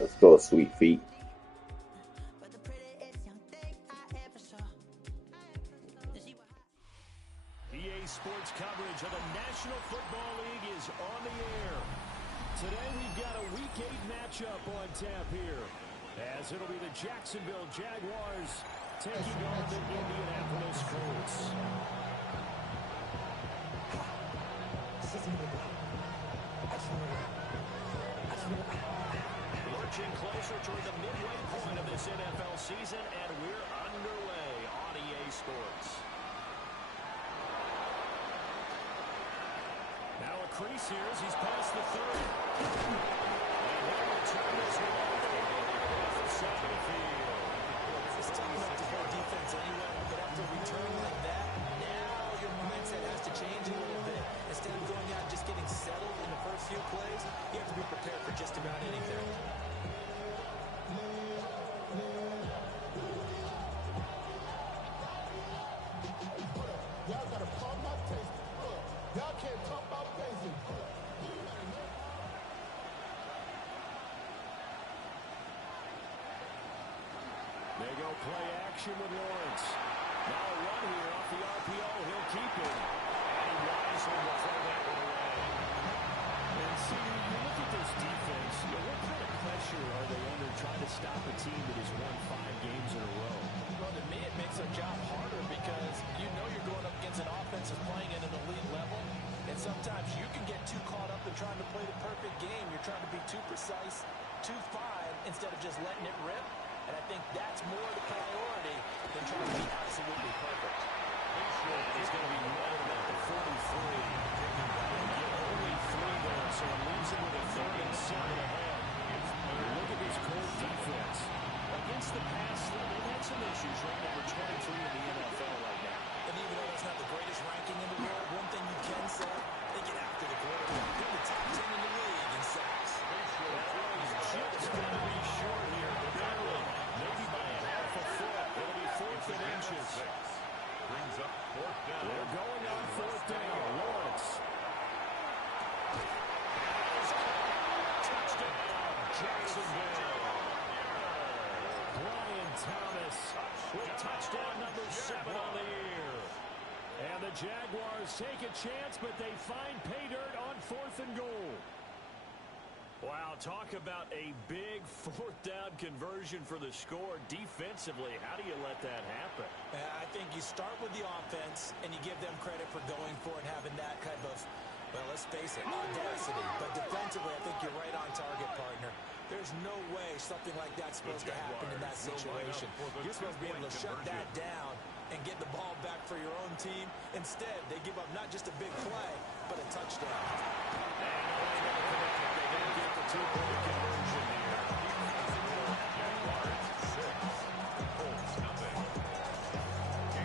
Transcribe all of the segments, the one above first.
Let's go, Sweet Feet. EA Sports coverage of the National Football League is on the air. Today we've got a Week 8 matchup on tap here, as it'll be the Jacksonville Jaguars taking on the Indianapolis Colts. Marching closer toward the midway point of this NFL season, and we're underway on EA Sports. Now a crease here as he's past the 30. And he'll return this one all the way to the left side of the field. It's tough enough to play defense anyway, but after a return like that, now your mindset has to change a little bit. Instead of going out and just getting settled in the first few plays, you have to be prepared for just about anything. Y'all gotta pump my taste. Y'all can't talk about basic. They go play action with Lawrence. Now a run here off the RPO. He'll keep it. And wisely will throw that one away. And see, you look at this defense, what kind of pressure are they under trying to stop a team that has won 5 games in a row? Well, to me, it makes their job harder because you know you're going up against an offense that's playing at an elite level. And sometimes you can get too caught up in trying to play the perfect game. You're trying to be too precise, too fine, instead of just letting it rip. And I think that's more the priority than trying to be absolutely perfect. He's going to be running at the 43. Only 3 there, so it leaves him with a 3rd and 7 ahead. Look at this Colts defense. Against the pass, they've had some issues, right? Number 23 in the NFL right now. And even though that's not the greatest ranking in the world, one thing you can say, they get after the quarterback. They're the top 10 in the league in sacks. Just going to be short here, barely. Maybe by a half a foot. It'll be 4th and inches. Brings up 4th down. They're going on 4th down. Lawrence. Touchdown, Jacksonville. Brian Thomas with touchdown number 7 on the year. And the Jaguars take a chance, but they find pay dirt on 4th and goal. Wow, talk about a big 4th down conversion for the score. Defensively, how do you let that happen? I think you start with the offense, and you give them credit for going for it, having that kind of, well, let's face it, audacity. But defensively, I think you're right on target, partner. There's no way something like that's supposed to happen in that situation. You're supposed to be able to shut that down and get the ball back for your own team. Instead, they give up not just a big play, but a touchdown. Two-point conversion here.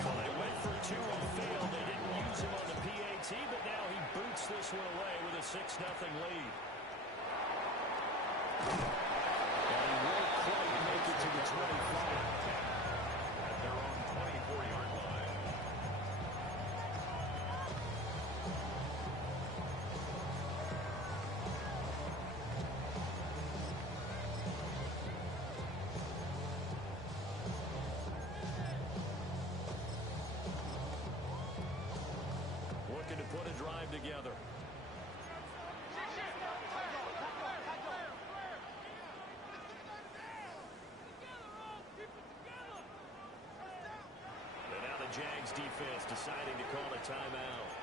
Well, they went for 2 and failed. They didn't use him on the PAT, but now he boots this one away with a 6-0 lead. And he won't quite make it to the 25. At their own 24-yard line. Looking to put a drive together. defense deciding to call a timeout.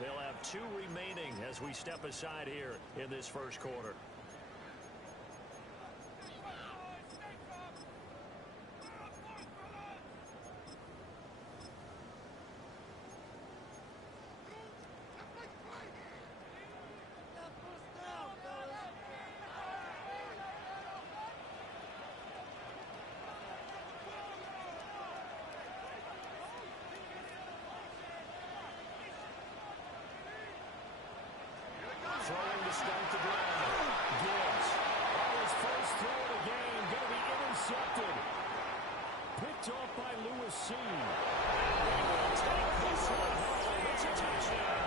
They'll have 2 remaining as we step aside here in this first quarter. Throwing to start the drive. Gibbs. On his first throw of the game. Going to be intercepted. Picked off by Lewis Cine. He will take this one home. It's a touchdown.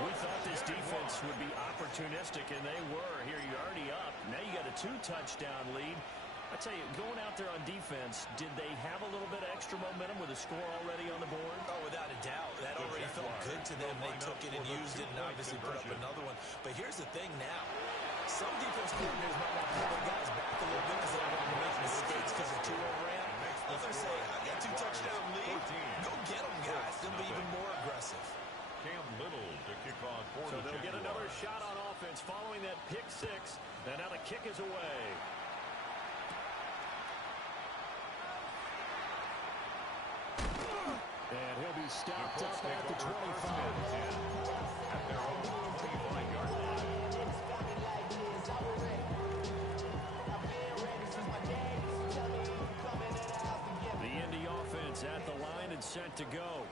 We thought this defense would be opportunistic, and they were. Here you're already up. Now you got a 2-touchdown lead. I tell you, going out there on defense, did they have a little bit of extra momentum with a score already on the board? Oh, without a doubt. That already felt good to them. They took it and used it and obviously put up another one. But here's the thing now. Some defense coordinators might want to pull their guys back a little bit because they don't want to make mistakes because they're too overran. Others say, I got 2-touchdown lead. Go get them, guys. They'll be even more aggressive. Cam Little to kick off for So the they'll get Jaguars. another shot on offense following that pick 6. And now the kick is away. And he'll be stopped up at the 25. At their own 25-yard line. The Indy offense at the line and set to go.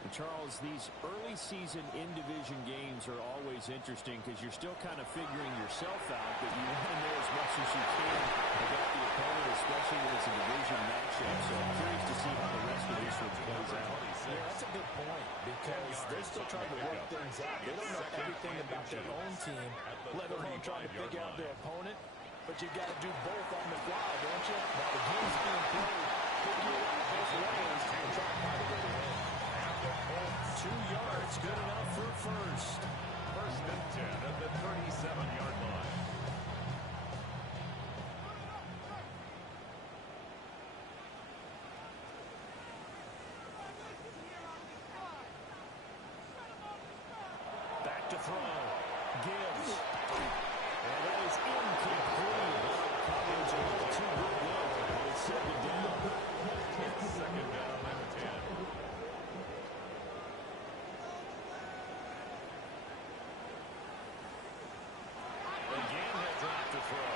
And Charles, these early season in-division games are always interesting because you're still kind of figuring yourself out, but you want to know as much as you can about the opponent, especially when it's a division matchup. So I'm curious to see how the rest of this one plays out. Yeah, that's a good point because they're still trying to work things out. They don't know everything about their own team, let alone trying to figure out their opponent. But you got to do both on the fly, don't you? While the game's being played, figure it out both ways and try to find a way to win. 2 yards, good enough for first. First and 10 at the 37-yard line. Back to throw. Gibbs. And that is incomplete. Coverage a little too good look. It's second down. Second down and 10. Again, he'll drop to throw.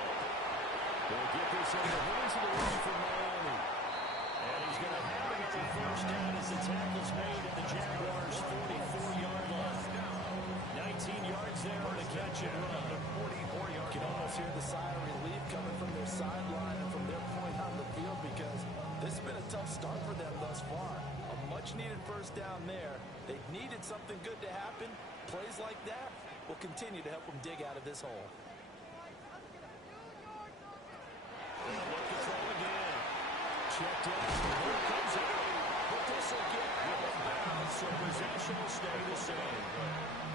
They'll get this in the hands of the rookie from Miami. And he's going to have it at the first down as the tackle's made at the Jaguars' 44-yard line. 19 yards there on the catch and run. You can almost hear the sigh of relief coming from their sideline and from their point on the field because this has been a tough start for them thus far. A much-needed first down there. They needed something good to happen. Plays like that will continue to help them dig out of this hole. They'll look to throw again. Checked in. Here comes it. But this will get out of bounds, so possession will stay the same.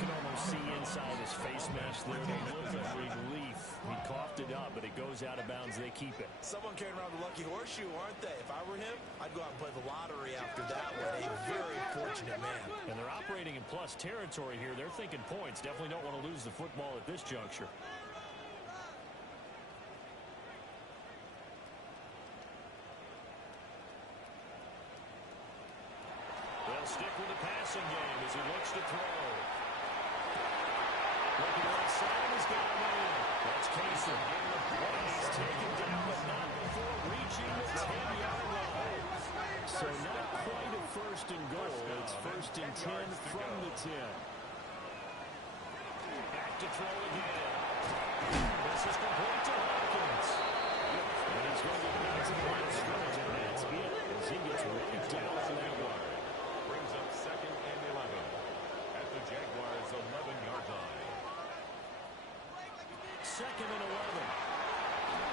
You can almost see inside his face mask there the look of relief. He coughed it up, but it goes out of bounds. They keep it. Someone carrying around the lucky horseshoe, aren't they? If I were him, I'd go out and play the lottery after that one. A very fortunate man. And they're operating in plus territory here. They're thinking points. Definitely don't want to lose the football at this juncture. They'll stick with the passing game as he looks to throw. Looking right side, he's got him in. That's Casey. And he's taken down, but not before reaching the 10-yard line. So not quite a first and goal. It's first and 10 from the 10. Back to throw again. This is complete to Hopkins. And he's going to get back to the line of scrimmage, and that's it as he gets right down on that one. Brings up second and 11 at the Jaguars' 11-yard line. Second and 11.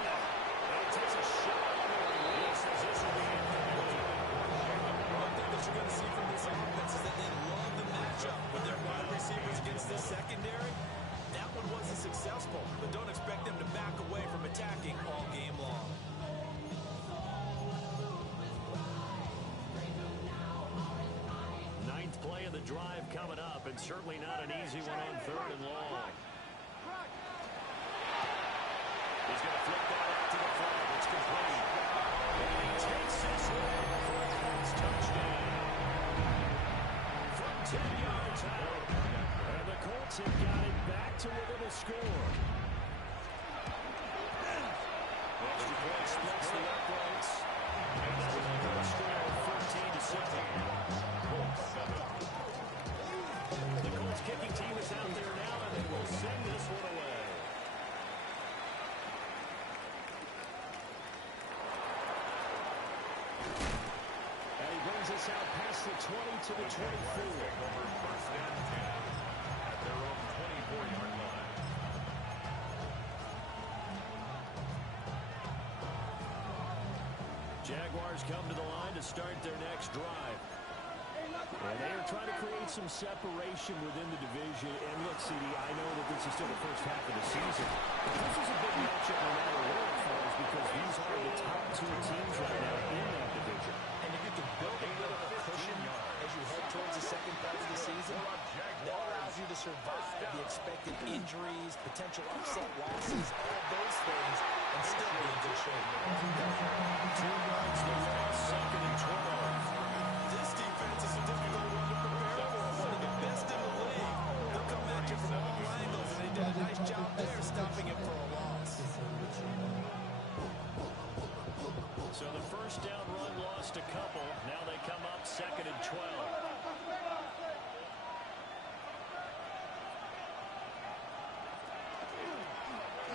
And he takes a shot on the release as this will be incomplete. One thing that you're going to see from this offense is that they love the matchup with their wide receivers against this secondary. That one wasn't successful, but don't expect them to back away from attacking all game long. drive coming up, and certainly not an easy one on 3rd and long. He's going to flip that out to the flat. It's complete. And he takes this one for a Colts touchdown. From 10 yards out. And the Colts have got it back to within a score. Extra point splits the uprights. And that was a good score of 14-7. The Colts kicking team is out there now, and they will send this one away. And he brings us out past the 20 to the 24. Over 1st and 10 at their own 24-yard line. Jaguars come to the line to start their next drive. And they are trying to create some separation within the division. And look, CD, I know that this is still the first half of the season. But this is a big matchup no matter where it falls, because these are the top 2 teams right now in that division. And if you can build a bit of a cushion as you head towards the second part of the season, that allows you to survive the expected injuries, potential upset losses, all those things, and still be in good shape. 2 yards to loss, 2nd and 12. This defense is a difficult one to prepare for. One of the best in the league. They'll come at you from all angles, and they did a nice job there stopping it for a loss. So the first down run lost a couple. Now they come up 2nd and 12.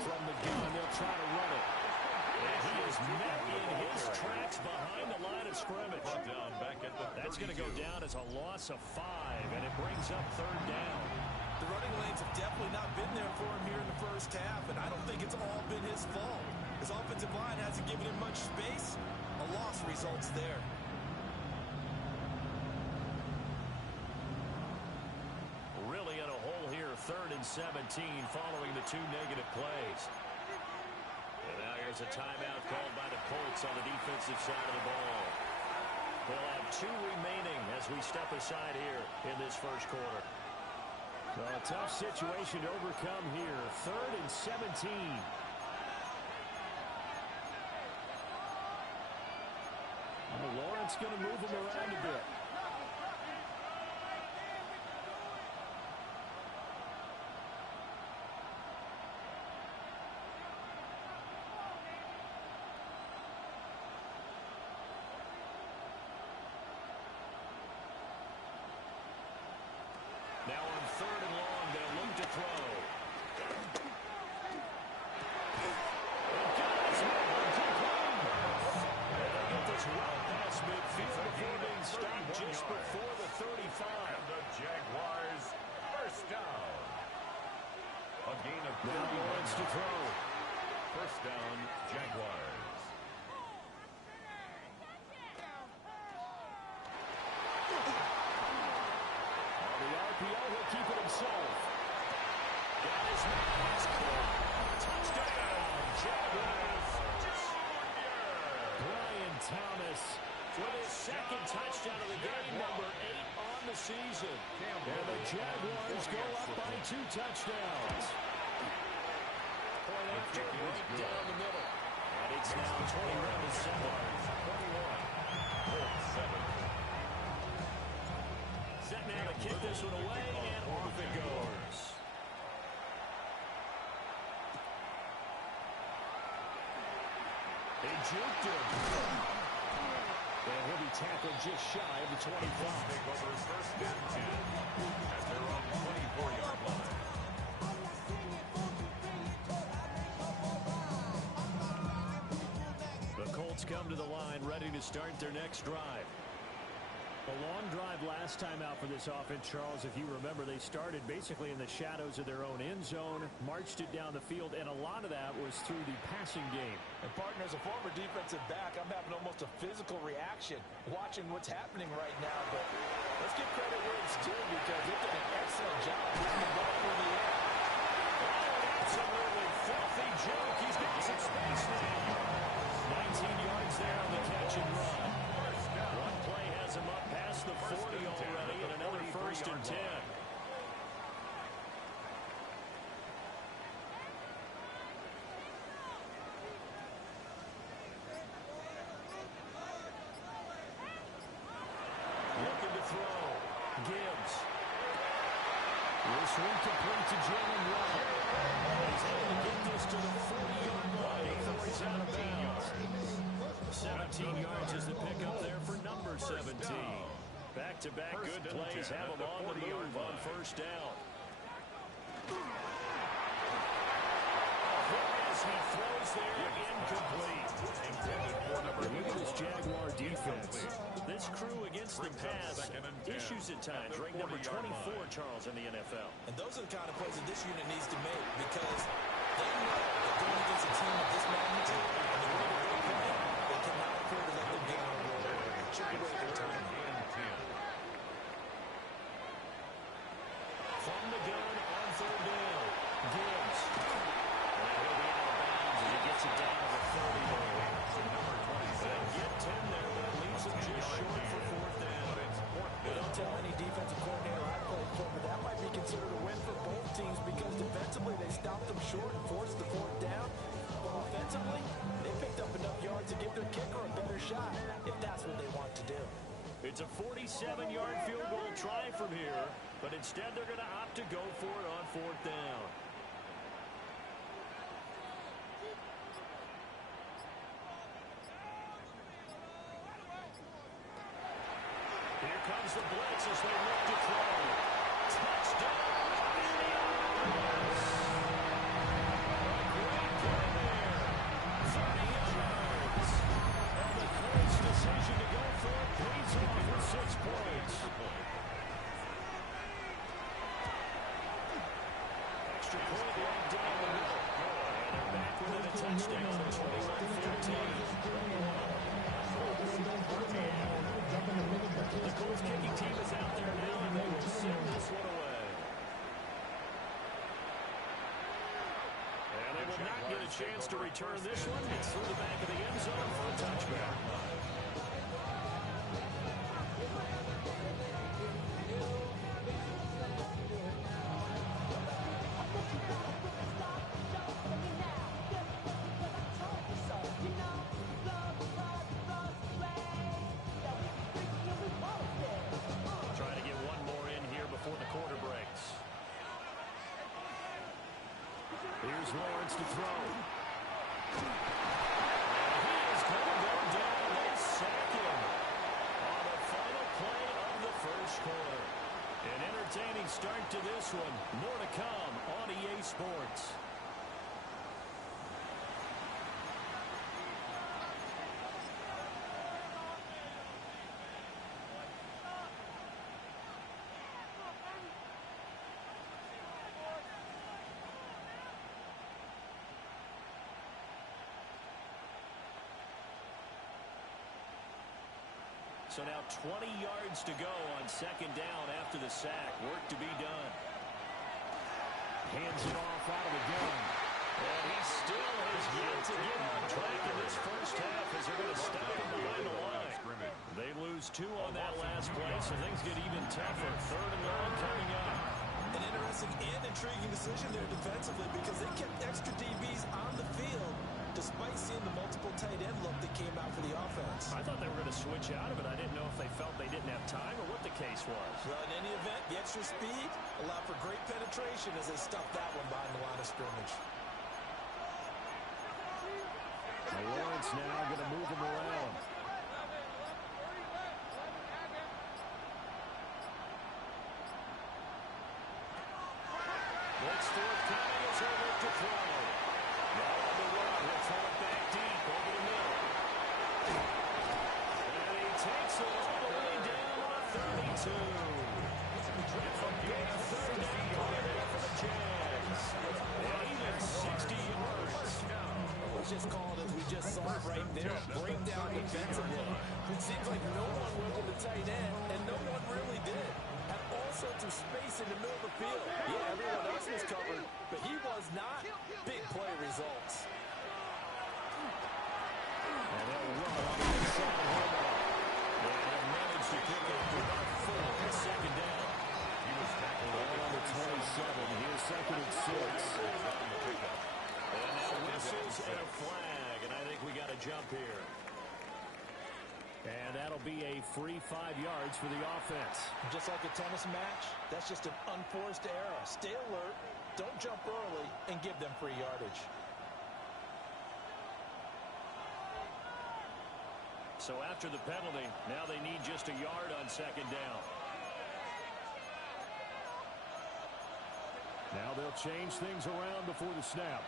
From the gun, they'll try to run it. And he is met in his tracks behind the line of scrimmage. Down back at the That's going to go down as a loss of 5, and it brings up 3rd down. The running lanes have definitely not been there for him here in the first half, and I don't think it's all been his fault. His offensive line hasn't given him much space. A loss results there. Really in a hole here, 3rd and 17 following the 2 negative plays. And now here's a timeout called by the Colts on the defensive side of the ball. They'll have 2 remaining as we step aside here in this first quarter. Well, a tough situation to overcome here. 3rd and 17. Well, Lawrence going to move him around a bit. Now on 3rd and long, they'll look to throw. They'll get this well past midfield before being stopped just before the 35. And the Jaguars first down. A gain of 31 Now Lawrence to throw. First down, Jaguars. He'll keep it himself. Got his pass caught. Touchdown, Jaguars. Brian Thomas with his 2nd touchdown of the game, number 8 on the season. And the Jaguars go up by 2 touchdowns. Point after, right down the middle. And it's now 21-7. 21-7. Set now to kick this one away, and off it goes. They juked him. And he'll be tackled just shy of the 25. Take over 1st and 10 at their own 24-yard line. The Colts come to the line, ready to start their next drive. A long drive last time out for this offense, Charles. If you remember, they started basically in the shadows of their own end zone, marched it down the field, and a lot of that was through the passing game. And partner, as a former defensive back, I'm having almost a physical reaction watching what's happening right now. But let's give credit where it's due, because they did an excellent job getting the ball through the air. Oh, absolutely filthy joke. He's got some space now. 19 yards there on the catch and run. One play has him up past the 40 already, and another 1st incomplete to Jalen Waddle. He's able to get this to the 40-yard line before he's out of bounds. 17 yards is the pickup there for number 17. Back-to-back good plays have him on the move on first down. As he throws there, incomplete. Look at this Jaguar defense. This crew against the pass issues at times, ranked number 24, Charles, in the NFL. And those are the kind of plays that this unit needs to make because they know that going against a team of this magnitude and the way that they play, they cannot afford to let them get on the road and chip away their time. From the gun on third down, Gibbs. And he'll be out of bounds as he gets it down to the 30 there. They'll get 10 there, but it leaves him just short for fourth down. They don't tell any defensive coordinator I played for, but that might be considered a win for both teams because defensively they stopped them short and forced the fourth down. But offensively, they picked up enough yards to give their kicker a better shot if that's what they want to do. It's a 47-yard field goal try from here, but instead they're going to opt to go for it on fourth down. Here comes the blitz as they look to throw. Touchdown, Indianapolis! A great play there. 30 yards. And the Colts' decision to go for it pays off with 6 points. Extra point right down the middle. And they're back within a touchdown at 21-14. The Colts kicking team is out there now, and they will send this one away. And they will not get a chance to return this one. It's through the back of the end zone for a touchback. Here's Lawrence to throw. And he is going to go down. They sack him on the final play of the first quarter. An entertaining start to this one. More to come on EA Sports. So now 20 yards to go on second down after the sack. Work to be done. Hands it off out of the gun. And he still has yet to get on track in this first half as they're going to stop him behind the line. They lose 2 on that last play, so things get even tougher. Third and long coming up. An interesting and intriguing decision there defensively because they kept extra DBs on the field despite seeing the multiple tight end look that came out for the offense. I thought they were going to switch out of it. I didn't know if they felt they didn't have time or what the case was. Well, in any event, the extra speed allowed for great penetration as they stuffed that one behind the line of scrimmage. Lawrence now going to move him around. Blitz forthcoming as they look to throw. Now on the run, he'll throw it back deep over the middle. And he takes it all the way down to the 32. A big third down play there for the Jags. And even 60 yards. Let's just call it as we just saw it right there. Breakdown defensively. It seems like no one went to the tight end, and no one really did. Had all sorts of space in the middle of the field. Yeah, everyone else was covered, but he was not. Big play results. And they'll run on the inside of him. And they'll manage to pick up about 4 on second down. He was tackled Ball on the 27. Here's second and 6. And now whistles and a flag. And I think we got a jump here. And that'll be a free 5 yards for the offense. Just like a tennis match, that's just an unforced error. Stay alert, don't jump early, and give them free yardage. So after the penalty, now they need just a yard on second down. Now they'll change things around before the snap.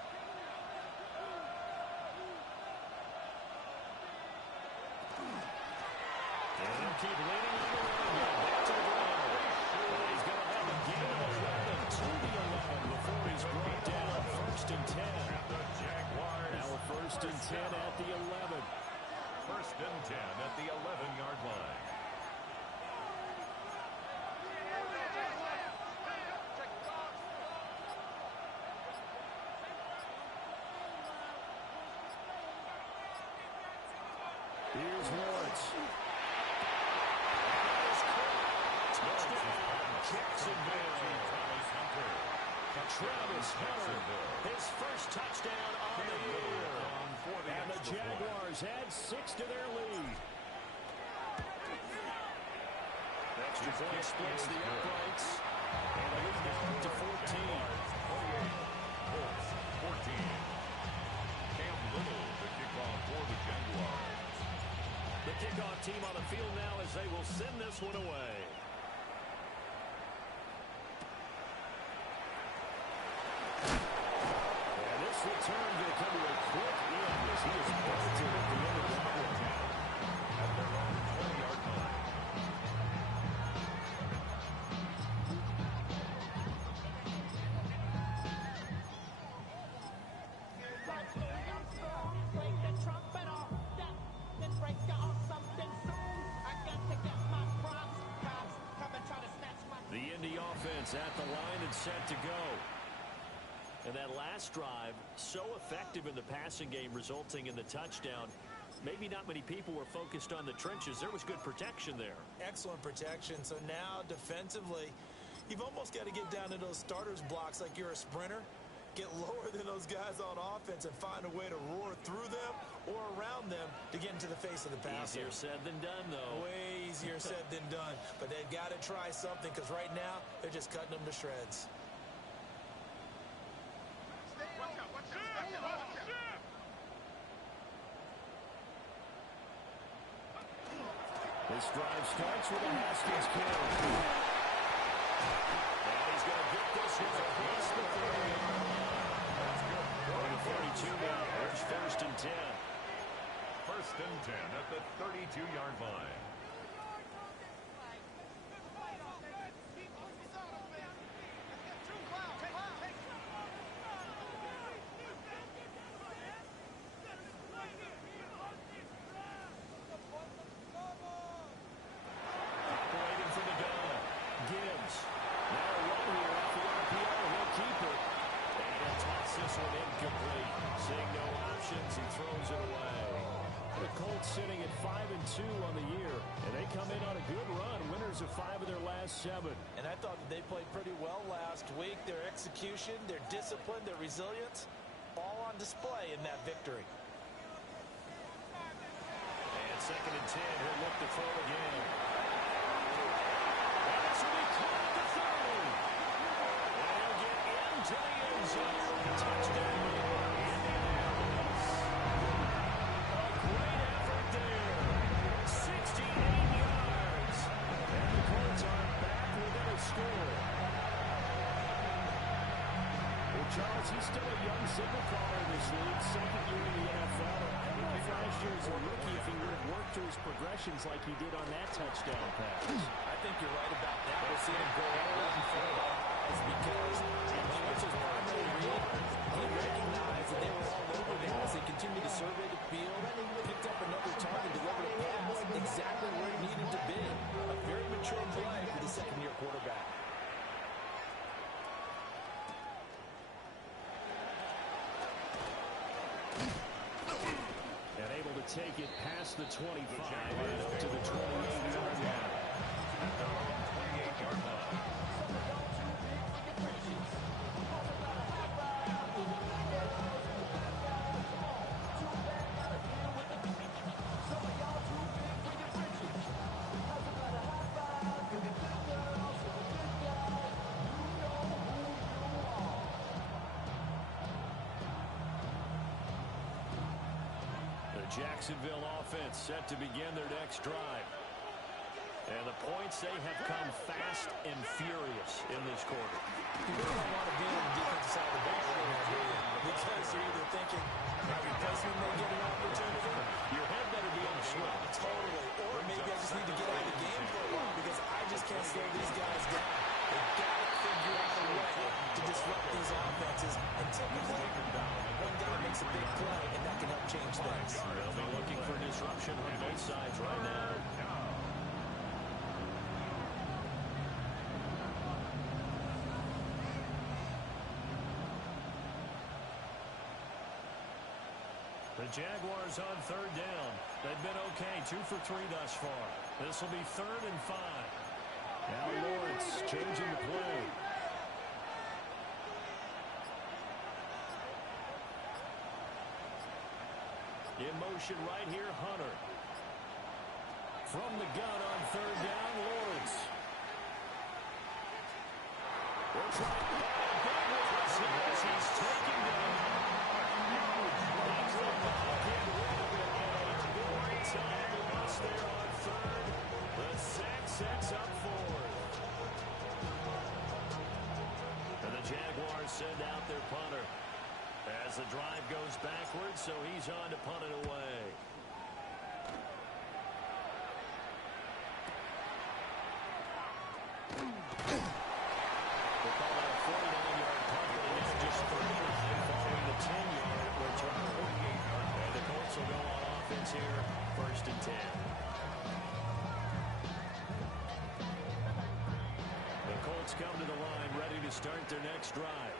And they'll keep leaning on the run. Back to the ground. And he's going to have a gain of 11 to the 11 before he's brought down. 1st and 10. The Jaguars. Now we're 1st and 10 at the 11. 1st and 10 at the 11-yard line. Here's Lawrence. Touchdown, Jacksonville. Travis Hunter, his first touchdown on the year. And the Jaguars add 6 to their lead. Extra point splits the uprights. And the lead now up to 14. 14. Cam Little, the kickoff for the Jaguars. The kickoff team on the field now as they will send this one away. And this return will come to a quick end as he is bolted at the end of that one. At their own 20-yard line. The Indy offense at the line and set to go. And that last drive, so effective in the passing game, resulting in the touchdown. Maybe not many people were focused on the trenches. There was good protection there. Excellent protection. So now defensively, you've almost got to get down to those starters blocks like you're a sprinter. Get lower than those guys on offense and find a way to roar through them or around them to get into the face of the passer. Easier said than done, though. Way easier said than done. But they've got to try something because right now they're just cutting them to shreds. This drive starts with a Haskins carry. And he's going to get this one across the 30. Going to 32 now. There's 1st and 10. 1st and 10 at the 32-yard line. Operating from the gun. Gibbs. Now a run here off the RPO. He'll keep it. And he'll toss this one incomplete. Seeing no options, he throws it away. The Colts sitting at 5-2 on the year. And they come in on a good run. Winners of 5 of their last 7. And I thought that they played pretty well last week. Their execution, their discipline, their resilience, all on display in that victory. And 2nd and 10. He'll look to throw again. And this will be caught at the 30. And he'll get into the end zone. Touchdown. Indianapolis. A great effort there. 68 yards. And the Colts are back within a score. Well, Charles, he's still a young signal caller in this league. 2nd year in the NFL. I don't know if last year as a rookie, if he would have worked through his progressions like he did on that touchdown pass. I think you're right about that. We'll see him go all in further. It's because Schwartz's primary read, he recognized that they were all over him as they continued to survey the field, picked up another target, delivered a pass exactly where he needed to be. A very mature play for the second-year quarterback. And able to take it past the 25 and up to the 28-yard line. At their own 28-yard line. Jacksonville offense set to begin their next drive. And the points, they have come fast and furious in this quarter. You really don't want to be on the defensive side of the ball right now, do you? Because you're either thinking, my replacement may get an opportunity. Your head better be on the swing. Totally. Or maybe I just need to get out of the game for a while because I just can't slow these guys down. They've got to figure out a way to disrupt these offenses. And typically, one guy makes a big play, and that can help change things. They'll be looking for disruption on both sides right now. The Jaguars on third down. They've been okay, 2 for 3 thus far. This will be 3rd and 5. Now Lawrence changing the play. In motion right here, Hunter. From the gun on third down, Lawrence. We're trying to big rush as he's taken down. Great time loss there on third. The sack sets up 4th. And the Jaguars send out their punter as the drive goes backwards, so he's on to punt it away. They call that a 49-yard punt, but it is just 39 following the 10-yard return. And the Colts will go on offense here, 1st and 10. The Colts come to the line, ready to start their next drive.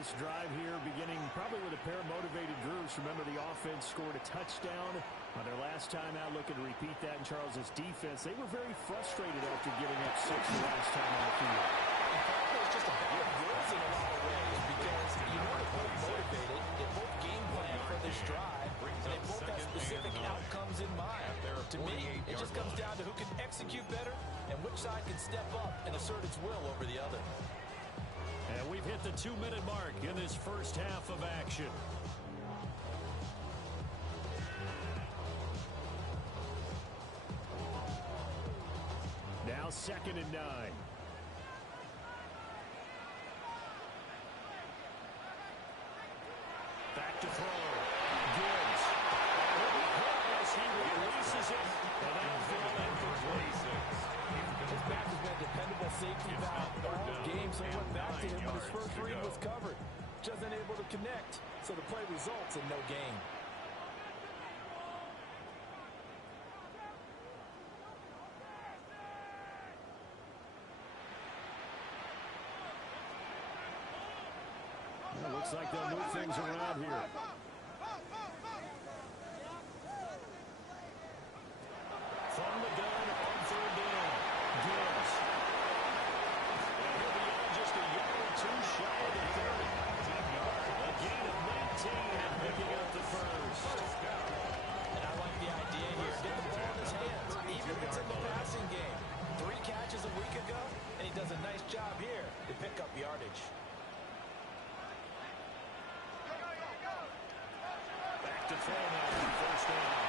This drive here beginning probably with a pair of motivated groups. Remember, the offense scored a touchdown on their last time out. Looking to repeat that in Charles's defense. They were very frustrated after giving up 6 the last time on the field. It's just a bit of rules in a lot of ways because you know they're both motivated. They both game plan for this drive. And they both have specific outcomes in mind. To me, it just comes down to who can execute better and which side can step up and assert its will over the other. And we've hit the 2-minute mark in this first half of action. Now 2nd and 9. Back to throw. Gibbs. As he releases it. And outfield incomplete. His back has been a dependable safety valve all game, so he went back to him when his first read was covered. Just unable to connect, so the play results in no gain. Well, looks like they'll move things around here. From the gun on third down. Gibbs. And he'll be on just a yard or 2 shy of the 30. A gain of 19 and picking up the first. And I like the idea here. Get the ball in his hands, even if it's in the passing game. 3 catches a week ago, and he does a nice job here to pick up yardage. Back to throw now for first down.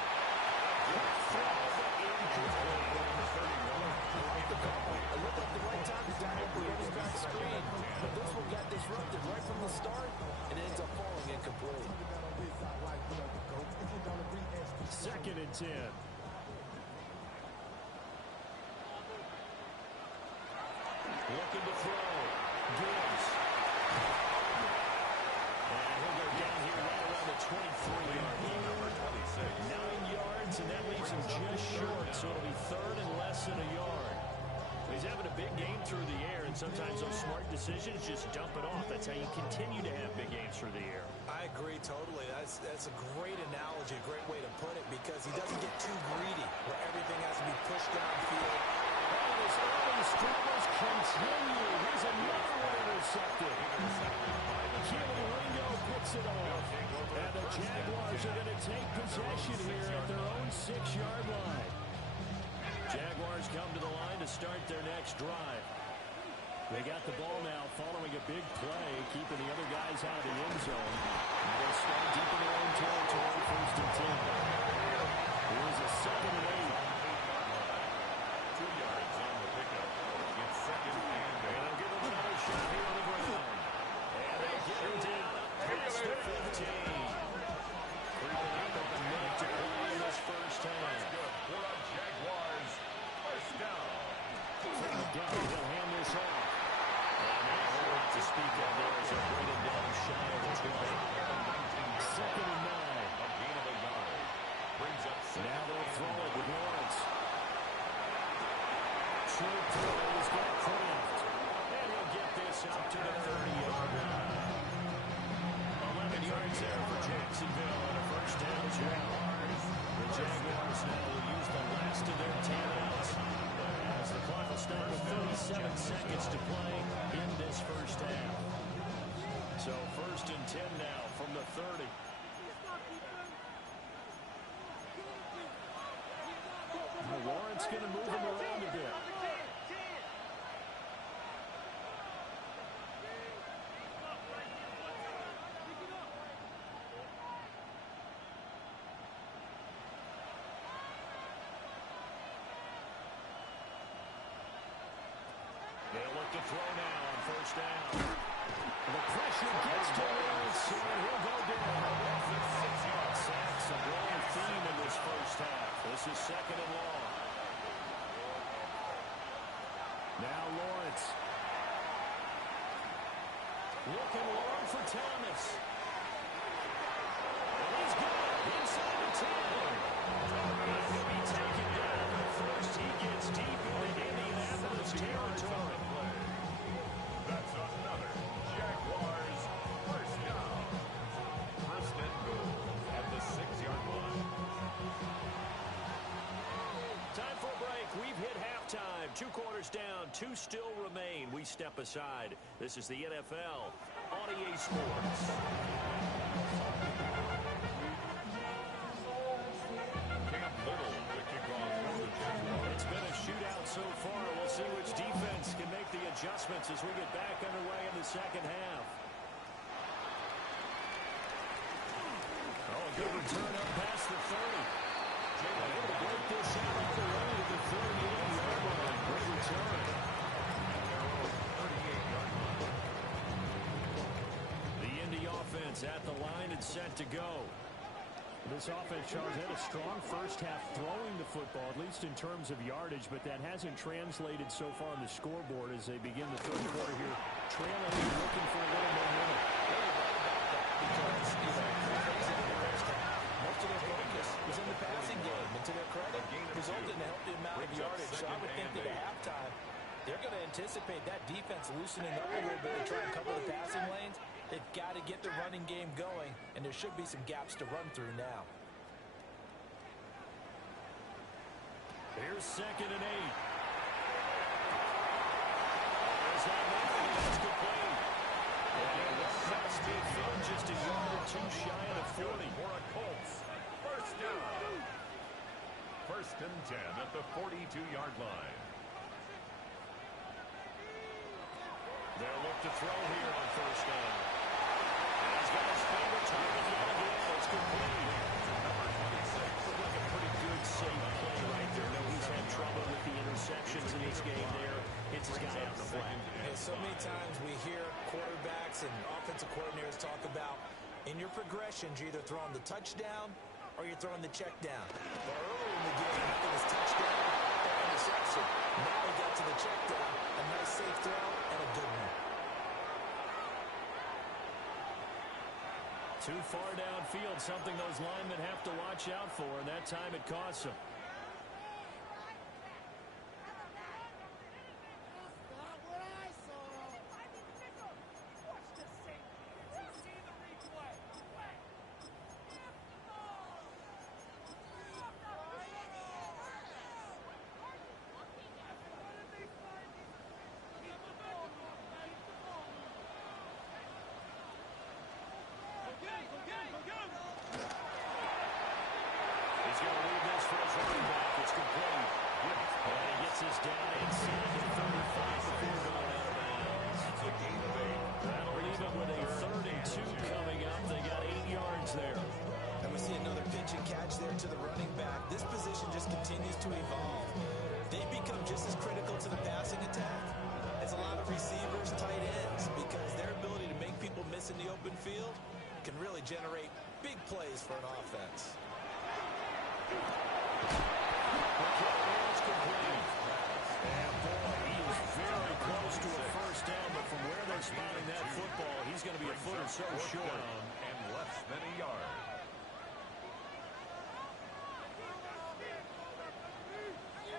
It looked like the right time to dive up the running back screen, but this one got disrupted right from the start and ends up falling incomplete. 2nd and 10. Looking to throw. Gibbs. And he'll go down here right around the 23-yard line. 9 yards, and that leaves him just short, so it'll be 3rd and less than a yard. He's having a big game through the air, and sometimes those smart decisions just dump it off. That's how you continue to have big games through the air. I agree totally. That's a great analogy, a great way to put it, because he doesn't get too greedy where everything has to be pushed downfield. And his early struggles continue. Here's another one intercepted. Keely Ringo puts it off. And the Jaguars are going to take possession here at their own 6-yard line. Jaguars come to the line to start their next drive. They got the ball now following a big play, keeping the other guys out of the end zone. They'll start deep in their own territory, 1st and 10. Here's a 2nd and 8. 2 yards on the pickup. It's 2nd and 8. And they'll give them another shot here on the ground. And they get him down past the 15. Creeping up at the net to play in this first half. Good for the Jaguars. 1st down. They'll hand this off. And a whole lot to speak of there as they're bringing down shy of the 20. 2nd and 9. A gain of a yard. Brings up Now they'll throw it with Lawrence. Short throw is got Kraft. And he'll get this out to the 30-yard line. 11 yards there for Jacksonville on a 1st down as well. The Jaguars now will use the last of their timeouts as the clock will stop with 37 seconds to play in this first half. So 1st and 10 now from the 30. Lawrence going to move him around a bit. They'll look to throw now on 1st down. The pressure gets to Lawrence, and he'll go down. Sacks a growing theme in this first half. This is 2nd and long. Now Lawrence. Looking long for Thomas. And he's got it inside the 10. He'll be taken down, but first he gets deep into Indianapolis territory. That's another Jaguars 1st down. 1st and goal at the 6-yard line. Time for a break. We've hit halftime. 2 quarters down. 2 still remain. We step aside. This is the NFL on EA Sports. Cam Little, the kickoff for the Jaguars. It's been a shootout so far. We'll see which defense can make the adjustments as we get back underway in the 2nd half. Oh, a good return up past the 30. Able to break this out all the way to the 38-yard line. Great return. 38-yard line. The Indy offense at the line and set to go. This offense, Charles, had a strong first half throwing the football, at least in terms of yardage, but that hasn't translated so far on the scoreboard as they begin the 3rd quarter here, trailing and looking for a little momentum. Because, most of their focus was in the passing game, and to their credit, resulted in a healthy amount of yardage. So I would think that at halftime, they're going to anticipate that defense loosening up a little bit and try and cover the passing lanes. They've got to get the running game going, and there should be some gaps to run through now. Here's 2nd and 8. There's that one, that's complete. And that's midfield, just a yard or 2 shy of the 40. For a Colts 1st down. 1st and 10 at the 42-yard line. They'll look to throw here on 1st down. And he's got his favorite target yet again. It's complete. Number 26. Looked like a pretty good, safe play right there. No, he's had trouble with the interceptions in this game there. Hits his guy out in the flat. And so many times we hear quarterbacks and offensive coordinators talk about, in your progressions, you're either throwing the touchdown or you're throwing the check down. But earlier in the game, it was touchdown or interception. Now we got to the check down. A nice safe throw and a good one. Too far downfield, something those linemen have to watch out for, and that time it costs them. He's going to leave this for his to evolve. They become just as critical to the passing attack as a lot of receivers, tight ends, because their ability to make people miss in the open field can really generate big plays for an offense. And boy, he is very close to a first down, but from where they're spotting that football, he's going to be a foot or so short. And less than a yard.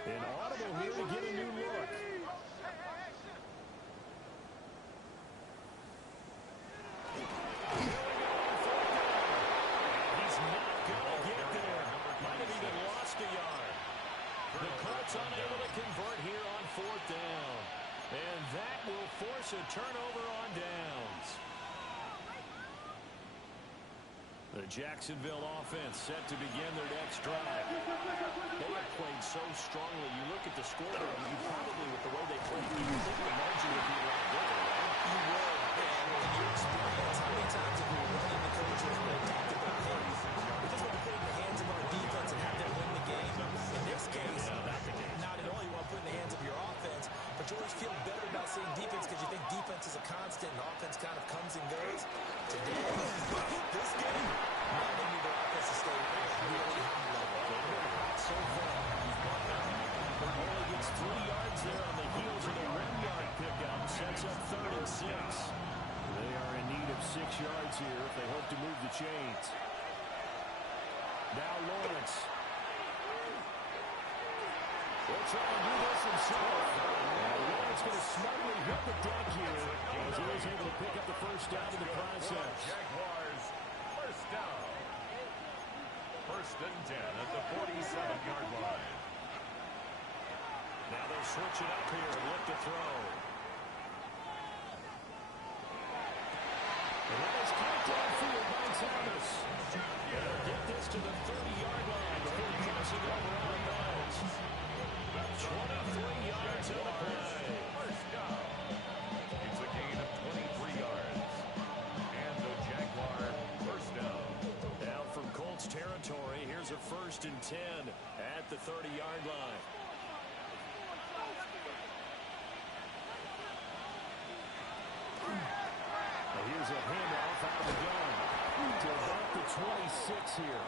An audible here to get a new look. He's not going to get there. Might have even lost a yard. The Colts unable to convert here on fourth down. And that will force a turnover on downs. The Jacksonville offense set to begin their next drive. They have played so strongly. You look at the scoreboard, you probably, with the way they played, you would think the margin would be a lot bigger, right? You would, and in your experience, how many times have we run into coaches where they talked about, hey, we just want to put it in the hands of our defense and have them win the game. In this case, not at all. You want to put it in the hands of your offense, but you always feel better about saying defense because you think defense is a constant and offense kind of comes and goes. Today, this game, now they need their offense to stay really high level. So far, only gets 3 yards there on the heels of the 1-yard pickup. Sets up 3rd and 6. They are in need of 6 yards here if they hope to move the chains. Now Lawrence. He'll try and do this himself. And Lawrence going to smartly hit the deck here as he was able to pick up the first down in the process. Jaguars, first down. 1st and 10 at the 47-yard line. Now they'll switch it up here and look to throw. And that is caught downfield by Thomas. They'll get this to the 30-yard line before crossing over out of bounds. 23 yards on the play. First down. It's a gain of 23 yards. And the Jaguar first down. Down from Colts territory, here's a 1st and 10 at the 30-yard line. Now here's a handoff out of the gun to about the 26 here.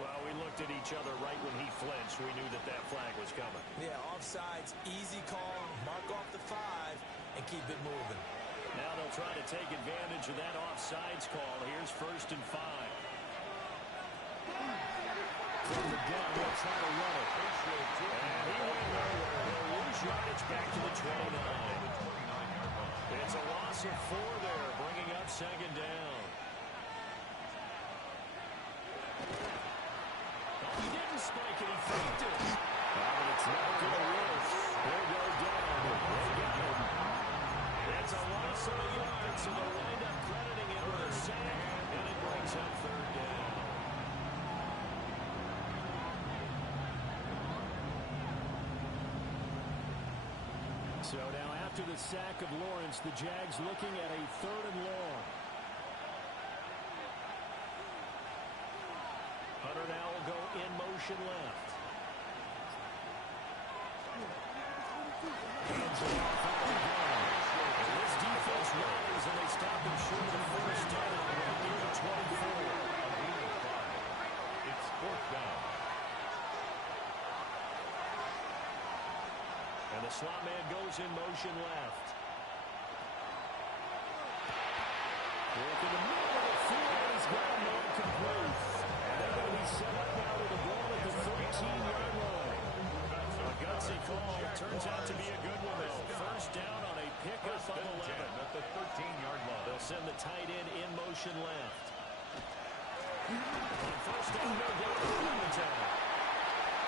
Well, we looked at each other right when he flinched. We knew that that flag was coming. Yeah, offsides, easy call, mark off the 5, and keep it moving. Now they'll try to take advantage of that offsides call. Here's 1st and 5. From the gun, they'll try to run it. And he went nowhere. They'll lose yardage back to the 29. It's a loss of 4 there, bringing up 2nd down. Oh, he didn't spike it. He faked it. But it's not going to work. They'll go down. They got him. It's a loss of a yard, so they'll wind up crediting it with a sack, and it brings up 3rd down. So now after the sack of Lawrence, the Jags looking at a 3rd and long. Hunter now will go in motion left. Hands it off out of the gun. And this defense rallies and they stop him short of the first down right near the 24. It's 4th down. And the slot man goes in motion left. Work in the middle of the field. He's got a man complete. And they're going to be set up now with a ball at the 13-yard line. A gutsy call. Turns out to be a good one, though. First down on a pickup of 11. At the 13-yard line. They'll send the tight end in motion left. On first down, they'll go to the town.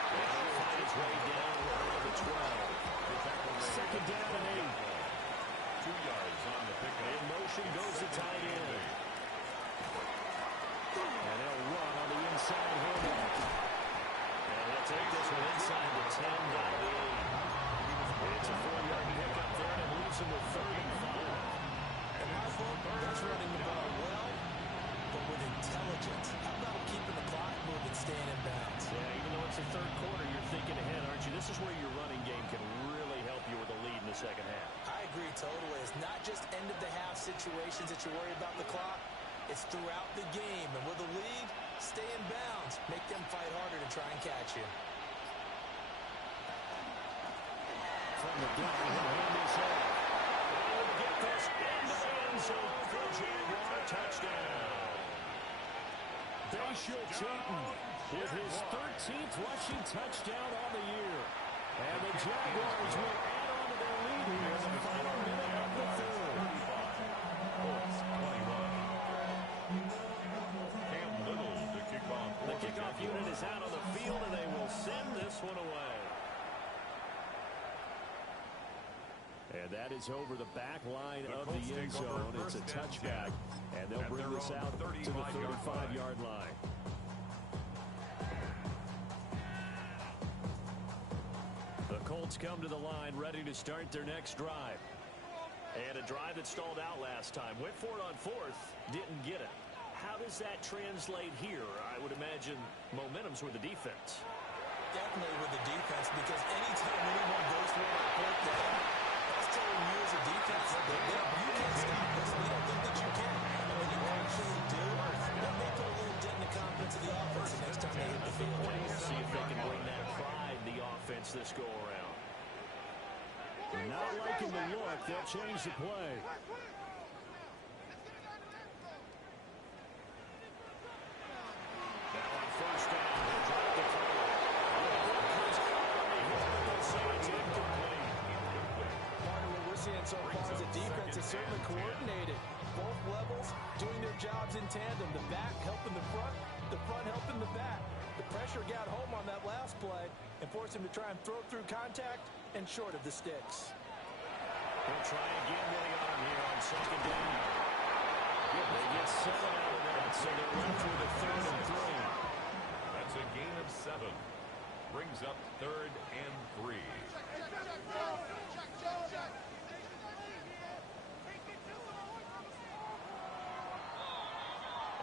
And he'll find his way down around the 12. 2nd down and 8. 2 yards on the pickup. In motion goes the tight end. And they'll run on the inside handoff. And he'll take this one inside the 10-8. It's a 4-yard pickup there, and it leaves him with 3rd and 5. And my book, that's running the ball well, but with intelligence. How about keeping the clock moving, staying in bounds? Yeah, even though Totally. It's not just end-of-the-half situations that you worry about the clock. It's throughout the game. And with the lead, stay in bounds. Make them fight harder to try and catch you. From the gun, he'll hand this off. And to get this into the end zone for a Jaguar touchdown. Bashaw Chayton with his 13th rushing touchdown on the year. And the Jaguars will add on to their lead here in the final minute of the third. Colts 21. Cam Little to kick off. The kickoff unit is out on the field, and they will send this one away. And that is over the back line of the end zone. It's a touchback, and they'll bring this out to the 35-yard line. The Colts come to the line, ready to start their next drive. And a drive that stalled out last time. Went for it on fourth, didn't get it. How does that translate here? I would imagine momentum's with the defense. Definitely with the defense, because anytime anyone goes for it on fourth down, that's telling you as a defense that you can't stop this. We don't think that you can. And when you actually do, that may put a little dent in the confidence of the offense the next time they hit the field. See if they can bring that pride in the offense this go-around. Not liking the look. They'll change the play. Now on first down, they'll drop the throw. It's incomplete. Part of what we're seeing so far is the defense is certainly coordinated. Both levels doing their jobs in tandem. The back helping the front helping the back. The pressure got home on that last play and forced him to try and throw through contact and short of the sticks. He'll try again getting on here on second down. They get 7 out of that, so they're left with a 3rd and 3. That's a gain of 7. Brings up 3rd and 3.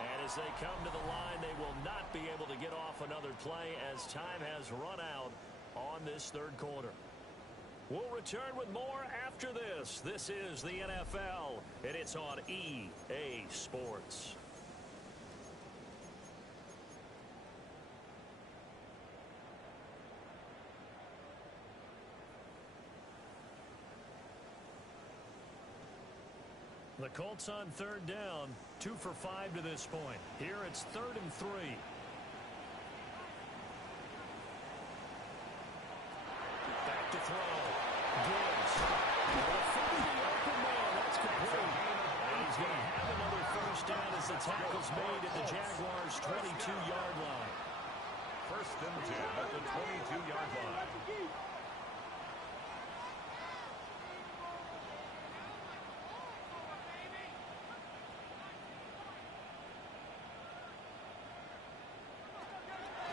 And as they come to the line, they will not be able to get off another play as time has run out on this third quarter. We'll return with more after this. This is the NFL, and it's on EA Sports. The Colts on 3rd down, 2 for 5 to this point. Here it's 3rd and 3. Back to throw. Gibbs. Find the open man. That's complete. And he's going to have another first down as the tackle's made at the Jaguars' 22-yard line. 1st and 10 at the 22-yard line.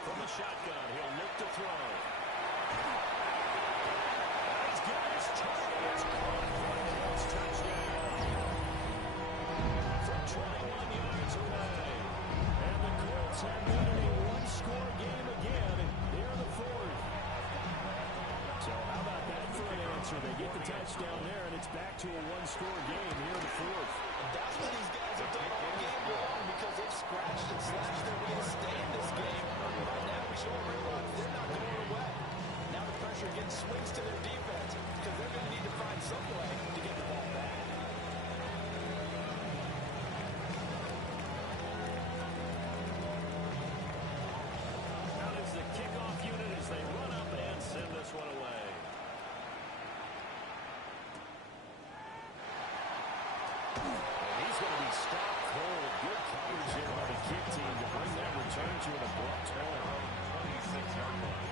From the shotgun, he'll look to throw. He's got his target. It's caught for a Colts touchdown. From 21 yards away. And the Colts have won a one-score game again here in the 4th. So how about that for an answer? They get the touchdown there, and it's back to a one-score game here in the 4th. And that's what these guys have done all game long, because they've scratched and slashed their way to stay in this game. Right now, we show realize they're not going away. Now the pressure again swings to their defense, because they're going to need to find some way to get the ball back. Now there's the kickoff unit as they run up and send this one away. He's going to be stopped cold. Good coverage there by the kick team to bring that return to an abrupt halt. 26-yard line.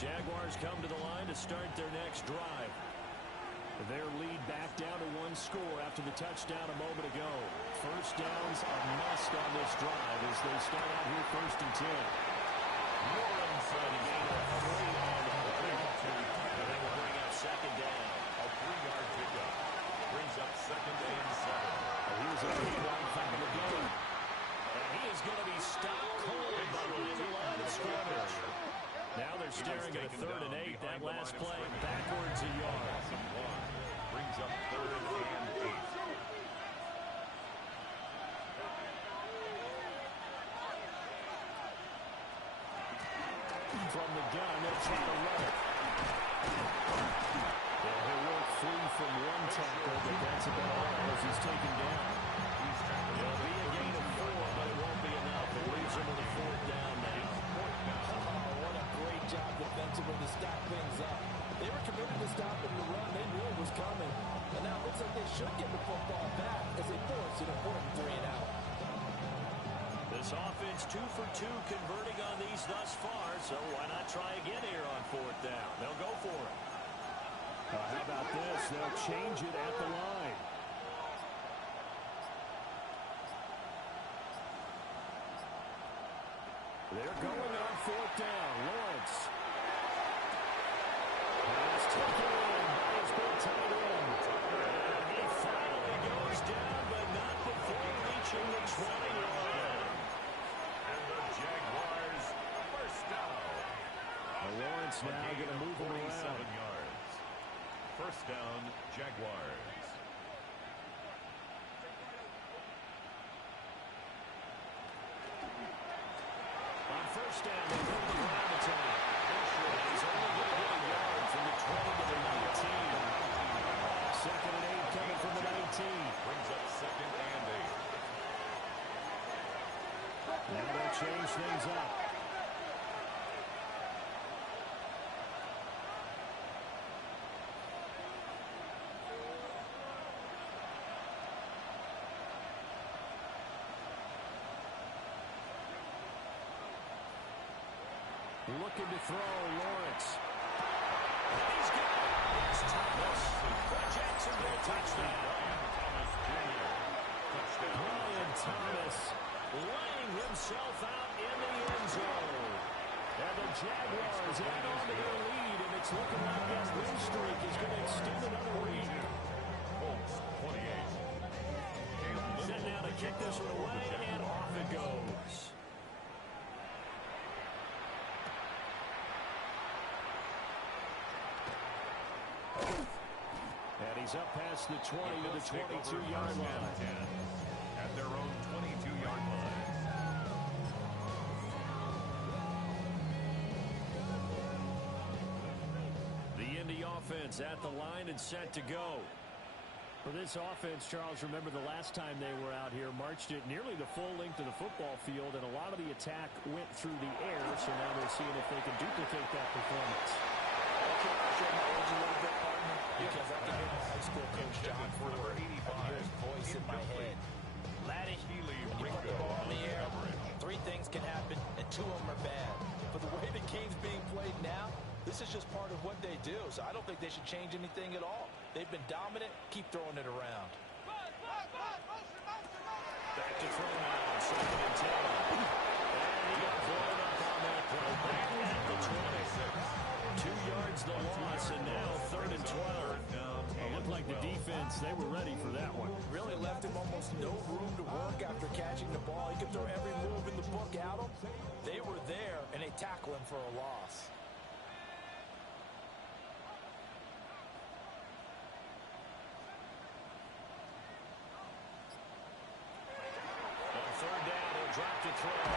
Jaguars come to the line to start their next drive. Their lead back down to 1 score after the touchdown a moment ago. First downs a must on this drive as they start out here 1st and 10. Lawrenson gain of 3 on the play. And they will bring up 2nd down. A 3-yard pickup. Brings up 2nd and 7. Here's a 3-yard fight to go. And he is going to be stopped cold behind the line of scrimmage. Now they're staring at a 3rd and 8. That last play backwards a yard. Brings up 3rd and 8. From the gun, they'll try to run it. He'll work free from one tackle, but that's about all as he's taken down. It'll be a gain of 4, but it won't be enough. It leaves him with a 4th down now. Oh, what a great job defensively to stop things up. They were committed to stopping the run. They knew it was coming. And now it looks like they should get the football back as they force an important 3 and out. This offense 2 for 2 converting on these thus far, so why not try again here on 4th down? They'll go for it. How about this? They'll change it at the line. They're going on 4th down. Lawrence. Pass taken in by his big tight end. And he finally goes down, but not before reaching the 20-yard. And the Jaguars, first down. Lawrence now going to move him around. 47 yards. First down, Jaguars. On first down, they move the ground attack. He's only going to get a yard from the 20 to the 19. 2nd and 8 coming from the 19. Brings up 2nd and 8. Now they'll change things up. Looking to throw, Lawrence. He's got it. It's Thomas for Jacksonville touchdown. Brian Thomas laying himself out in the end zone. And the Jaguars add on to their lead, and it's looking like that win streak is going to extend another week. Colts 28. Set now to kick this one away, and off it goes. And he's up past the 20 to the 22-yard line. At their own 22-yard line. The Indy offense at the line and set to go. For this offense, Charles, remember the last time they were out here, marched it nearly the full length of the football field, and a lot of the attack went through the air, so now they're seeing if they can duplicate that performance. Okay, I'll show my age a little bit, partner, because I can hear my high school coach John Ford. I can hear his voice in my head. Laddie, when you put the ball in the air, 3 things can happen, and 2 of them are bad. For the way the game's being played now, this is just part of what they do, so I don't think they should change anything at all. They've been dominant. Keep throwing it around. Back to throw now, 2nd and 10. And he got blown up on that play. Back at the 20. 2 yards the loss, and now 3rd and 12. It looked like the defense, they were ready for that one. Really left him almost no room to work after catching the ball. He could throw every move in the book at him. They were there, and they tackle him for a loss. On 3rd down, he'll drop to throw.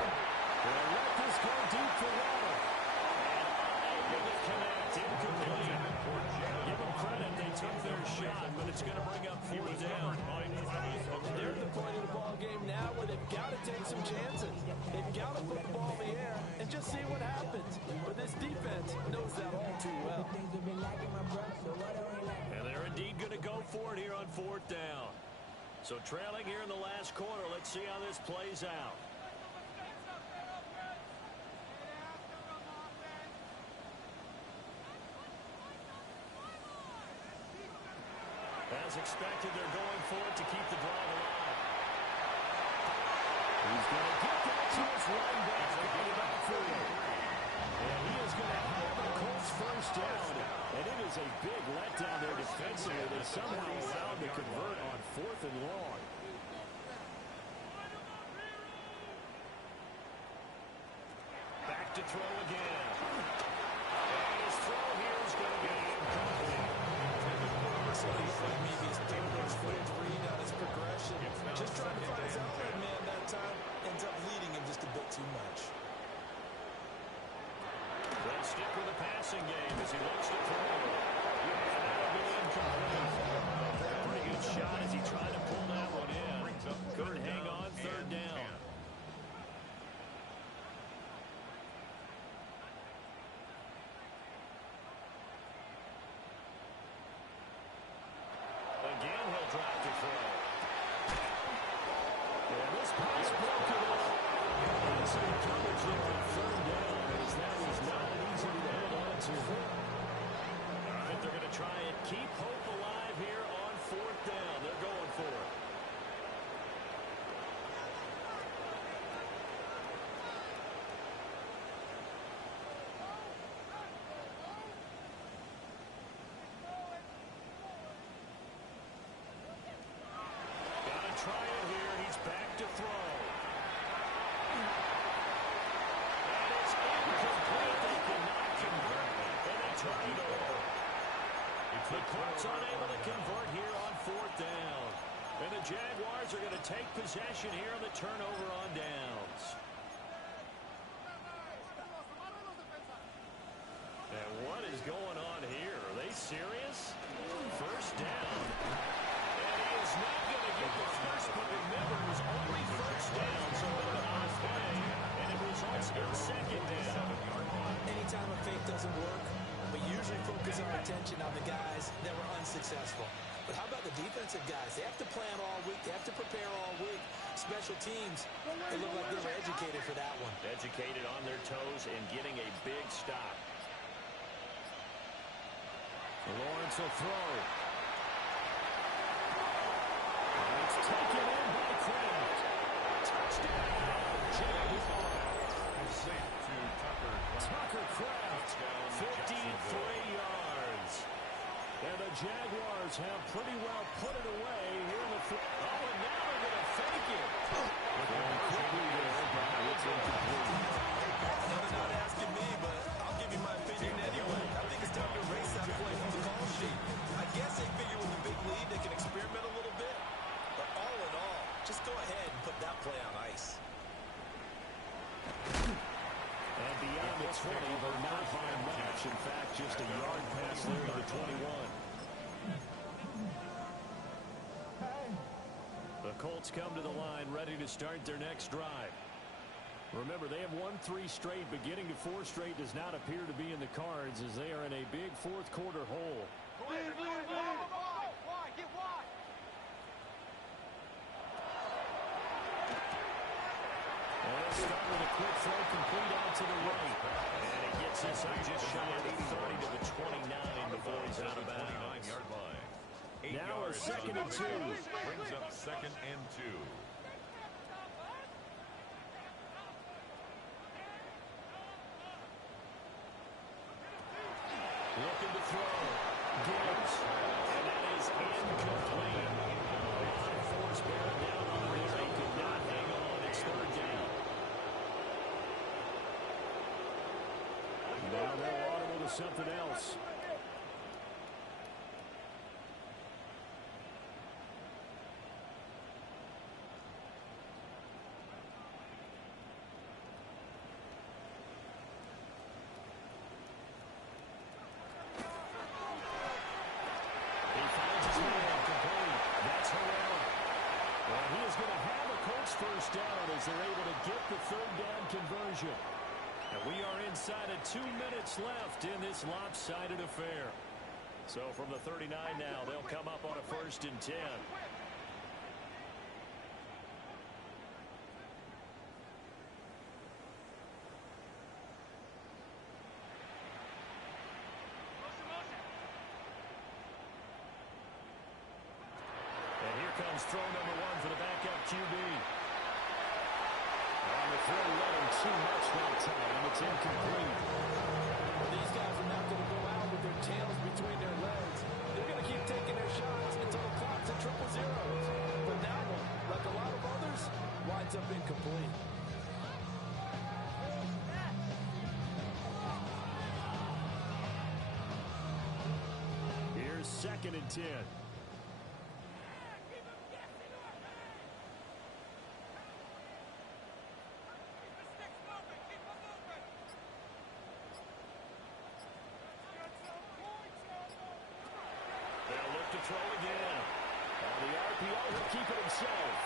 They'll let this go deep for Waller. And unable to connect, incomplete. Give them credit, they took their shot, but it's going to bring up 4th down. They're at the point of the ball game now where they've got to take some chances. They've got to put the ball in the air and just see what happens. But this defense knows that all too well. And they're indeed going to go for it here on 4th down. So trailing here in the last quarter, let's see how this plays out. As expected, they're going for it to keep the drive alive. He's going to get that to his running back in the backfield. And he is going to have the Colts first down. And it is a big letdown there defensively. They somehow allowed to convert on 4th and long. to throw again. And his throw here is going to be incomplete. So he thought maybe his third or his fourth read on his progression. Just trying to find his outlet man that time. Ends up leading him just a bit too much. They'll stick with the passing game as he looks to throw. And that'll be incomplete. Pretty good shot as he tried to pull that one in. Couldn't hang on, third down. Again, he'll drop to throw. And this pass broken up. Some coverage there on third down, as that was not easy to hold on to. All right, they're going to try and keep hope alive here on fourth down. They're going for it. Try it here, and he's back to throw. And it's incomplete. They cannot convert, and they turn it over. The Colts unable to convert here on fourth down. And the Jaguars are going to take possession here on the turnover on downs. And what is going on here? Are they serious? First down. He's not going to get the first, but remember, it was only first down, so an odd play, and it results in second down. Anytime a fake doesn't work, we usually focus our attention on the guys that were unsuccessful. But how about the defensive guys? They have to plan all week. They have to prepare all week. Special teams, they look like they were educated for that one. Educated on their toes and getting a big stop. Lawrence will throw. It's taken in by Kraft. Touchdown, Jaguars. Safe to Tucker Kraft, 53 yards. And the Jaguars have pretty well put it away here in the fourth. Oh, and now they're going to fake it. Very quickly there, but it's incomplete. They're not asking me, but I'll give you my opinion anyway. I think it's time to erase that play from the call sheet. I guess they figure with a big lead they can experiment a little bit. But all in all, just go ahead and put that play on ice. And beyond the 20, but not by much. In fact, just a yard pass there to the 21. The Colts come to the line ready to start their next drive. Remember, they have won 3 straight, but getting to 4 straight does not appear to be in the cards as they are in a big fourth quarter hole. Start with a quick throw complete out to the right. And it gets us up just shy of the 30 to the 29 before he's out of bounds. Now a second and 2. Brings up second and 2. Looking to throw. Gibbs. And that is incomplete. Force bearing down on him. They could not hang on. It's third down. Now they're audible to something else. First down as they're able to get the third down conversion. And we are inside of 2 minutes left in this lopsided affair. So from the 39 now, they'll come up on a 1st and 10. And here comes throw number 1 for the backup QB. On the throw, running too much that time, and it's incomplete. These guys are not going to go out with their tails between their legs. They're going to keep taking their shots until the clock's at triple zeros. But that one, like a lot of others, winds up incomplete. 2nd and 10. To throw again. On the RPO, he'll keep it himself.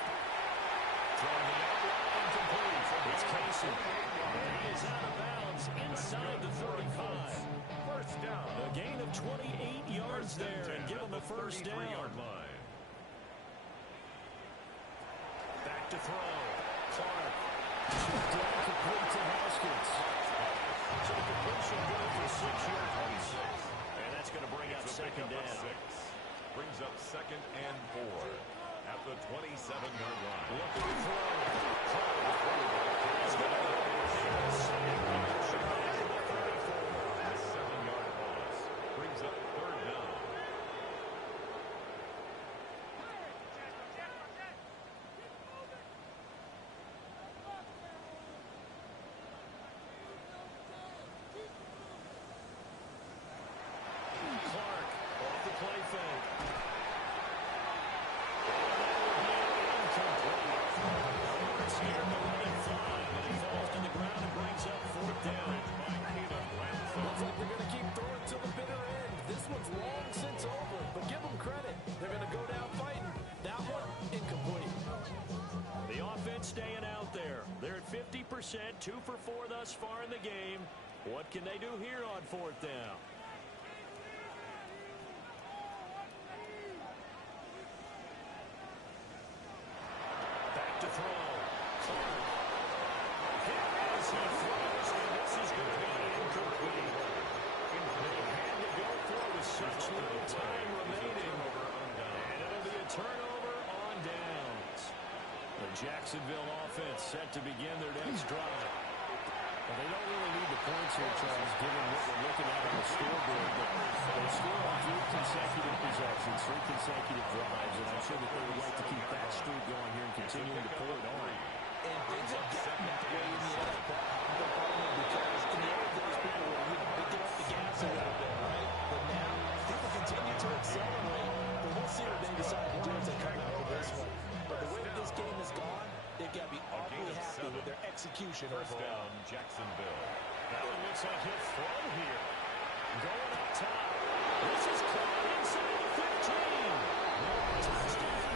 Throwing the outline complete. It's Casey. And he is out of bounds inside the 35. First down. A gain of 28 yards there and give him the first down. Line. Back to throw. Clark. Down complete to Haskins. So the completion good for 6 yards. And that's going to bring up second down. Brings up 2nd and 4 at the 27-yard line. Looking to throw. A 7-yard loss brings up 3rd down. Clark off the play fake. Staying out there. They're at 50%, 2 for 4 thus far in the game. What can they do here on 4th down? Back to throw. As he throws, and this is going to be incomplete. They had to go through with such little time remaining. And it'll be a turnover on downs. The Jacksonville offense set to begin their next drive. Well, they don't really need the points here, Charles, given what we're looking at on the scoreboard. But they're still on 3 consecutive possessions, 3 consecutive drives, and I'm sure that they would like to keep that streak going here and continuing to pull it on. And things have gotten that way in the NFL. Because in the old days, people were, they get off the gas a little bit, right? But now, people continue to accelerate. But we'll see what they decide to do as they come out of this one. But the way this game has gone, they've got to be awfully happy with their execution First overall. down, Jacksonville. That one looks like he'll throw here. Going up top. This is caught inside the 15. Touchdown.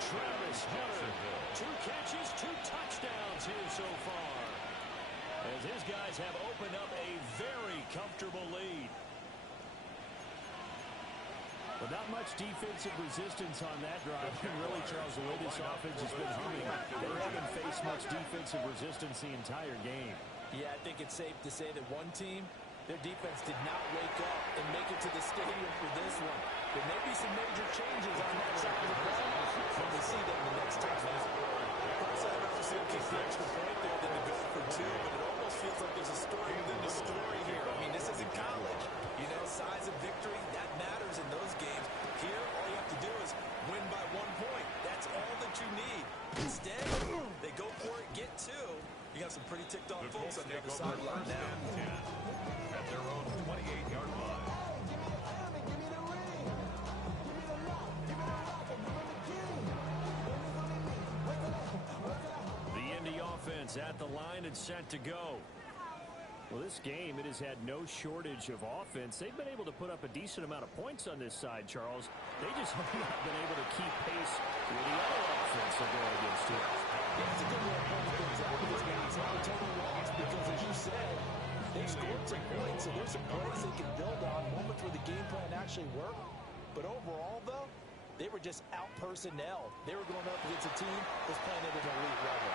Travis Hunter. 2 catches, 2 touchdowns here so far. As his guys have opened up a very comfortable lead. But not much defensive resistance on that drive. And really, Charles, the way this offense has been humming, they haven't faced much defensive resistance the entire game. Yeah, I think it's safe to say that one team, their defense did not wake up and make it to the stadium for this one. There may be some major changes on that side of the ball when we see them the next time out. Plus, I'd rather see them kick the extra point there than to go for 2, but it almost feels like there's a story within the story here. I mean, this isn't college. You know, size of victory, that matters in those games. Here, all you have to do is win by 1 point. That's all that you need. Instead, they go for it, get 2. You got some pretty ticked off folks on the other sideline now. At their own 28-yard line. The Indy offense at the line and set to go. Well, this game, it has had no shortage of offense. They've been able to put up a decent amount of points on this side, Charles. They just have not been able to keep pace with the other offense they're going against here. Yeah, it's a good way of pointing things out with this game. It's not a total loss because, as you said, they've scored some points, so there's some plays they can build on, moments where the game plan actually worked. But overall, though, they were just out-personnel. They were going up against a team that's playing at an elite level.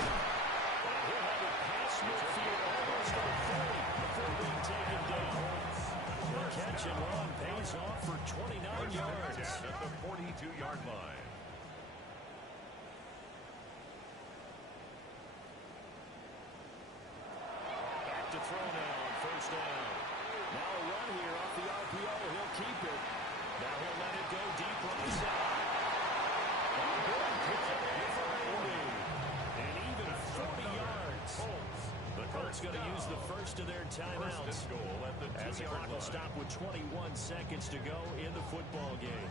And he'll have it past midfield almost to the 40 before being taken down. The catch and run pays off for 29 yards. At the 42-yard line. Back to throw now on 1st down. Now a run here off the RPO. He'll keep it. Now he'll let it go deep right side. And even 40 yards. The Colts Colts going to use the first of their timeouts as the clock will stop with 21 seconds to go in the football game.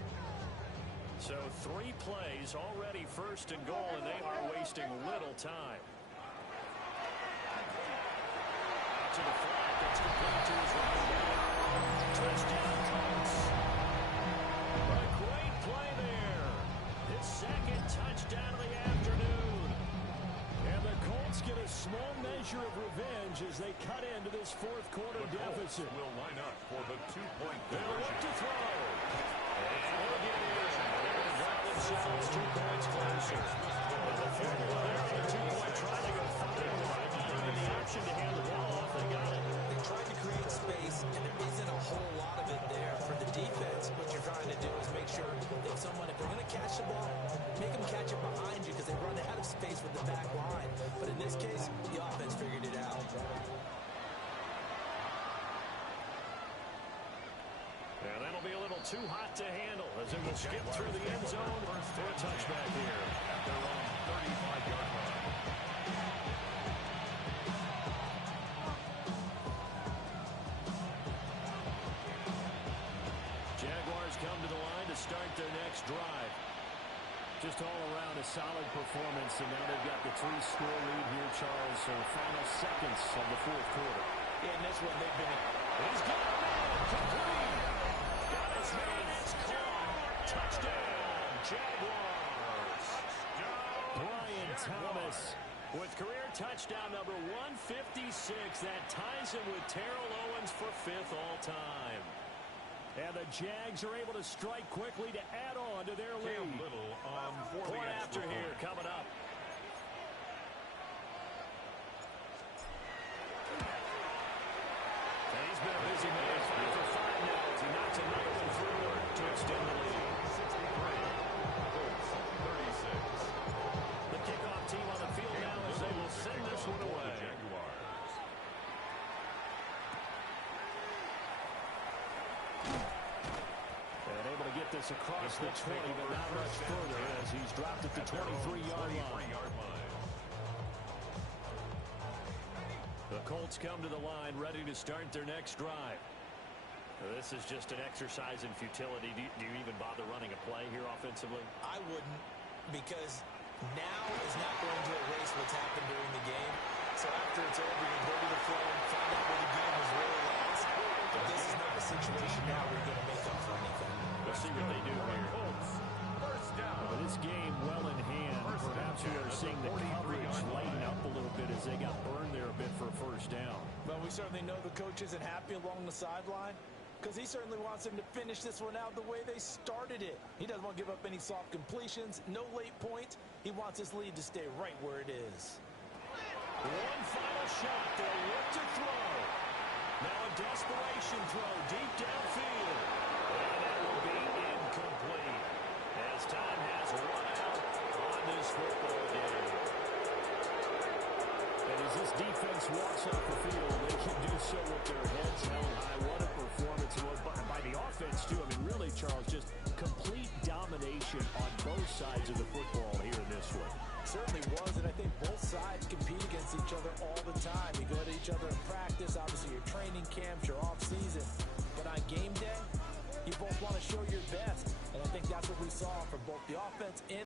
So 3 plays already first and goal, and they are wasting little time. Out to the flat. That's complete to his right. Touchdown, Colts. A great play there. His second touchdown of the afternoon. And the Colts get a small measure of revenge as they cut into this fourth quarter deficit. Will line up for the 2-point They'll look conversion. to throw. And we'll get in. They'll drive themselves 2 points closer. With the formula there on the 2-point try, they go 5-1. Given the option to hand the ball off, they got it. They tried to create space, and there isn't a whole lot of it there. For the defense, what you're trying to do is make sure that if they're going to catch the ball, make them catch it behind you because they run out of space with the back line. But in this case, the offense figured it out. And that'll be a little too hot to handle as it will skip through the end zone for a touchback here. At their own 35-yard line. Jaguars come to the line to start their next drive. Just all around a solid performance, and now they've got the 3-score lead here, Charles. So final seconds of the fourth quarter. Yeah, in this one, they've been... He's got a man, complete. Got his hands caught. Touchdown, Jaguars. Brian Thomas with career touchdown number 156. That ties him with Terrell Owens for 5th all-time. And the Jags are able to strike quickly to add on to their lead. Cam Little on for the Point after extra point. here coming up. And he's been a busy man. 5 for 5 now as he knocks another one through to extend the lead. 63, Colts 36. The kickoff team on the field now as they will send this one away. Jaguars. And able to get this across the 20, but not much further as he's dropped at the 23-yard line. The Colts come to the line ready to start their next drive. This is just an exercise in futility. Do you even bother running a play here offensively? I wouldn't, because now is not going to erase what's happened during the game. So after it's over, you go to the floor and find out where the game was really lost. But this is not a situation now where you're going to make up for anything. We'll see what they do here. Colts. First down. Well, this game well in hand. Perhaps we are seeing the coverage lighten up a little bit as they got burned there a bit for a first down. Well, we certainly know the coach isn't happy along the sideline, because he certainly wants them to finish this one out the way they started it. He doesn't want to give up any soft completions, no late points. He wants his lead to stay right where it is. One final shot. They'll look to throw. Now a desperation throw deep downfield. And that will be incomplete as time has run out on this football game. And as this defense walks off the field, they can do so with their heads held high. What a performance by the offense, too. I mean, really, Charles, just complete domination on both sides of the football here in this one. Certainly was, and I think both sides compete against each other all the time. You go to each other in practice, obviously your training camps, your off-season. But on game day, you both want to show your best. And I think that's what we saw from both the offense and